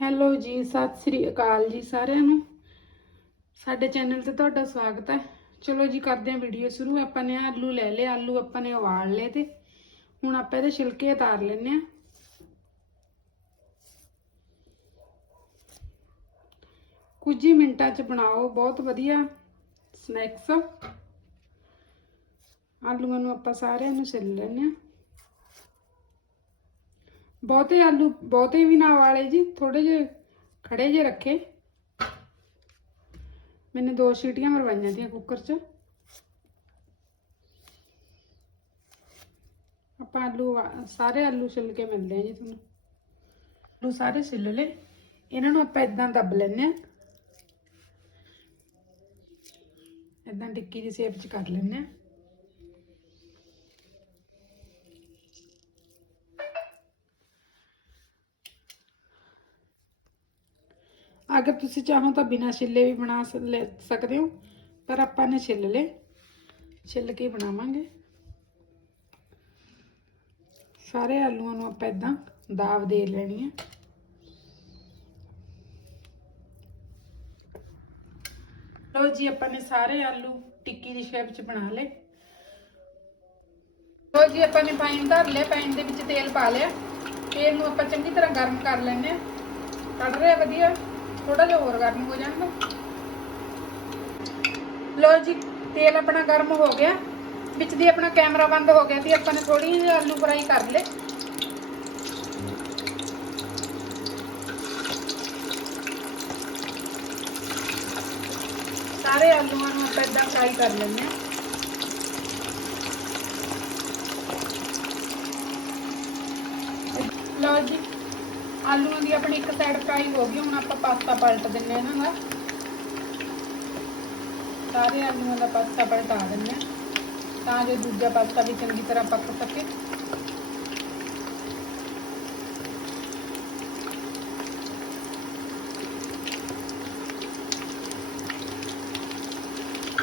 Hello ਜੀ, ਸਤਿ ਸ੍ਰੀ ਅਕਾਲ ਜੀ ਸਾਰਿਆਂ ਨੂੰ। ਸਾਡੇ ਚੈਨਲ ਤੇ ਤੁਹਾਡਾ ਸਵਾਗਤ ਹੈ। ਚਲੋ ਜੀ, ਕਰਦੇ ਹਾਂ ਵੀਡੀਓ ਸ਼ੁਰੂ। ਆਪਾਂ ਨੇ ਆਲੂ ਲੈ ਲਏ, ਆਲੂ ਆਪਾਂ ਨੇ ਉਬਾਲ ਲਏ ਤੇ ਹੁਣ ਆਪਾਂ ਇਹਦੇ ਛਿਲਕੇ ਉਤਾਰ ਲੈਣੇ ਆ ਕੁਝ ਹੀ ਮਿੰਟਾਂ 'ਚ ਬਣਾਓ, ਬਹੁਤ ਵਧੀਆ ਸਨੈਕਸ ਆਲੂਆਂ ਨੂੰ ਆਪਾਂ ਸਾਰਿਆਂ ਨੂੰ ਛਿੱਲ ਲੈਣੇ ਆ ਬਹੁਤੇ ਆਲੂ, ਬਹੁਤੇ ਵੀ ਨਾ ਵਾਲੇ ਜੀ ਥੋੜੇ ਜਿਹੇ ਖੜੇ ਜਿਹੇ ਰੱਖੇ। ਮੈंने ਦੋ ਸੀਟੀਆਂ ਮਰਵਾਈਆਂ ਦੀਆਂ ਕੁੱਕਰ 'ਚ। ਆਪਾਂ ਆਲੂ ਵਾ- ਸਾਰੇ ਆਲੂ ਛਿੱਲ ਕੇ ਮਿਲਦੇ ਆ ਜੀ ਤੁਹਾਨੂੰ। ਆਲੂ ਸਾਰੇ ਛਿੱਲ ਲਏ। ਇਹਨਾਂ ਨੂੰ ਆਪਾਂ ਇਦਾਂ ਦੱਬ ਲੈਣੇ ਆ। ਇਦਾਂ ਟਿੱਕੀ ਦੀ ਸ਼ੇਪ 'ਚ ਕਰ ਲੈਣੇ ਆ। ਅਗਰ ਤੁਸੀਂ ਚਾਹੋ ਤਾਂ ਬਿਨਾਂ ਛਿੱਲੇ ਵੀ ਬਣਾ ਸਕਦੇ ਹੋ, ਪਰ ਆਪਾਂ ਨੇ ਛਿੱਲ ਲਏ। ਛਿੱਲ ਕੇ ਬਣਾਵਾਂਗੇ। ਸਾਰੇ ਆਲੂਆਂ ਨੂੰ ਆਪਾਂ ਇਦਾਂ ਦਾਬ ਦੇ ਲੈਣੀ ਹੈ ਲਓ ਜੀ, ਆਪਾਂ ਨੇ ਸਾਰੇ ਆਲੂ ਟਿੱਕੀ ਦੀ ਸ਼ੇਪ 'ਚ ਬਣਾ ਲਏ। ਲਓ ਜੀ, ਆਪਾਂ ਨੇ ਪਾਣੀ ਧਰ ਲਿਆ ਪਾਣੀ ਦੇ ਵਿੱਚ ਤੇਲ ਪਾ ਲਿਆ। ਤੇਲ ਨੂੰ ਆਪਾਂ ਚੰਗੀ ਤਰ੍ਹਾਂ ਗਰਮ ਕਰ ਲੈਣੇ ਆ। ਕੱਢ ਰਿਹਾ ਵਧੀਆ। ਥੋੜਾ ਜਿਹਾ ਹੋਰ ਗਰਮ ਹੋ ਜਾਣਾ ਲਓ ਜੀ, ਤੇਲ ਆਪਣਾ ਗਰਮ ਹੋ ਗਿਆ। ਵਿੱਚ ਦੀ ਆਪਣਾ ਕੈਮਰਾ ਬੰਦ ਹੋ ਗਿਆ ਤੇ ਆਪਾਂ ਨੇ ਥੋੜੀ ਜਿਹੀ ਆਲੂ ਫਰਾਈ ਕਰ ਲਏ। ਸਾਰੇ ਆਲੂਆਂ ਨੂੰ ਆਪਾਂ ਇਦਾਂ ਫਰਾਈ ਕਰ ਲੈਂਦੇ ਹਾਂ ਲਓ ਜੀ ਆਲੂਆਂ ਦੀ ਆਪਣੀ ਇੱਕ ਸਾਈਡ ਫਰਾਈ ਹੋ ਗਈ, ਹੁਣ ਆਪਾਂ ਪਾਸਤਾ ਪਲਟ ਦਿੰਨੇ ਆ ਇਹਨਾਂ ਦਾ। ਸਾਰੇ ਆਲੂਆਂ ਦਾ ਪਾਸਤਾ ਪਲਟਾ ਦਿੰਨੇ ਆ ਤਾਂ ਜੋ ਦੂਜਾ ਪਾਸਤਾ ਵੀ ਚੰਗੀ ਤਰ੍ਹਾਂ ਪੱਕ ਸਕੇ।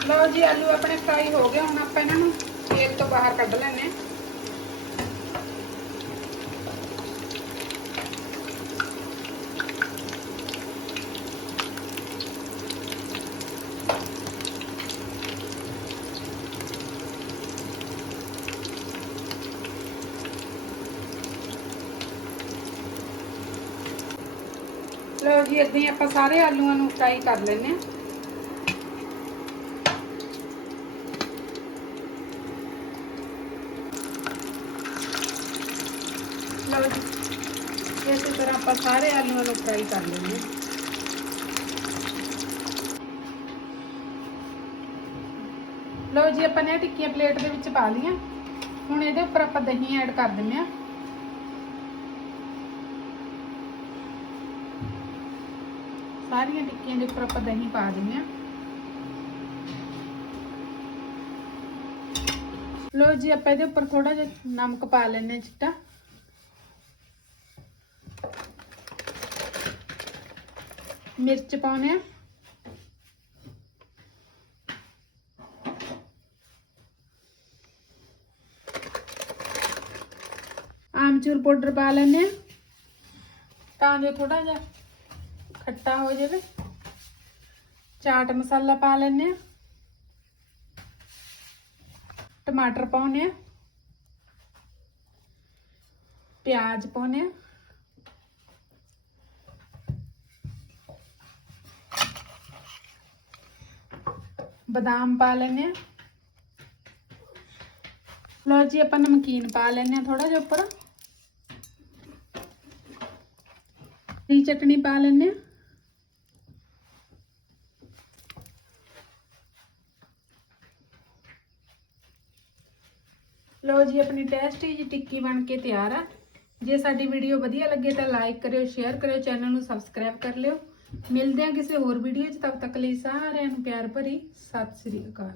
ਲਓ ਜੀ, ਆਲੂ ਆਪਣੇ ਫਰਾਈ ਹੋ ਗਏ, ਹੁਣ ਆਪਾਂ ਇਹਨਾਂ ਨੂੰ ਤੇਲ ਤੋਂ ਬਾਹਰ ਕੱਢ ਲੈਣੇ ਲਓ ਜੀ ਇਦਾਂ ਹੀ ਆਪਾਂ ਸਾਰੇ ਆਲੂਆਂ ਨੂੰ ਫਰਾਈ ਕਰ ਲੈਣੇ ਆ ਲਓ ਜੀ, ਇਸੇ ਤਰ੍ਹਾਂ ਆਪਾਂ ਸਾਰੇ ਆਲੂਆਂ ਨੂੰ ਫਰਾਈ ਕਰ ਲੈਣੇ ਆ ਲਓ ਜੀ, ਆਪਾਂ ਨੇ ਟਿੱਕੀਆਂ ਪਲੇਟ ਦੇ ਵਿੱਚ ਪਾ ਲਈਆਂ। ਹੁਣ ਇਹਦੇ ਉੱਪਰ ਆਪਾਂ ਦਹੀਂ ਐਡ ਕਰ ਦਿੰਨੇ ਆ ਸਾਰੀਆਂ ਟਿੱਕੀਆਂ ਦੇ ਉੱਪਰ ਆਪਾਂ ਦਹੀਂ ਪਾ ਦਿੰਨੇ ਆ ਲੋ ਜੀ, ਆਪਾਂ ਇਹਦੇ ਉੱਪਰ ਥੋੜਾ ਜਿਹਾ ਨਮਕ ਪਾ ਲੈਣੇ ਚਿੱਟਾ। ਮਿਰਚ ਪਾਉਣੇ ਆ ਆਮਚੂਰ ਪਾਊਡਰ ਪਾ ਲੈਣੇ ਆ ਤਾਂ ਜੋ ਥੋੜਾ ਜਿਹਾ ਖੱਟਾ ਹੋ ਜਾਵੇ। ਚਾਟ ਮਸਾਲਾ ਪਾ ਲੈਣੇ ਆ ਟਮਾਟਰ ਪਾਉਣੇ ਆ ਪਿਆਜ਼ ਪਾਉਣੇ ਆ ਬਦਾਮ ਪਾ ਲੈਣੇ ਆ ਲਓ ਜੀ, ਆਪਾਂ ਨਮਕੀਨ ਪਾ ਲੈਣੇ ਆ ਥੋੜਾ ਜਿਹਾ ਉੱਪਰ। ਦੀ ਚਟਣੀ ਪਾ ਲੈਣੇ ਆ ਲਓ ਜੀ, ਆਪਣੀ ਟੇਸਟੀ ਜੀ ਟਿੱਕੀ ਬਣ ਕੇ ਤਿਆਰ ਆ। ਜੇ ਸਾਡੀ ਵੀਡੀਓ ਵਧੀਆ ਲੱਗੇ ਤਾਂ ਲਾਈਕ ਕਰਿਓ ਸ਼ੇਅਰ ਕਰਿਓ ਚੈਨਲ ਨੂੰ ਸਬਸਕ੍ਰਾਈਬ ਕਰ ਲਿਓ। ਮਿਲਦੇ ਹਾਂ ਕਿਸੇ ਹੋਰ ਵੀਡੀਓ 'ਚ। ਤਦ ਤੱਕ ਲਈ ਸਾਰਿਆਂ ਨੂੰ ਪਿਆਰ ਭਰੀ। ਸਤਿ ਸ੍ਰੀ ਅਕਾਲ।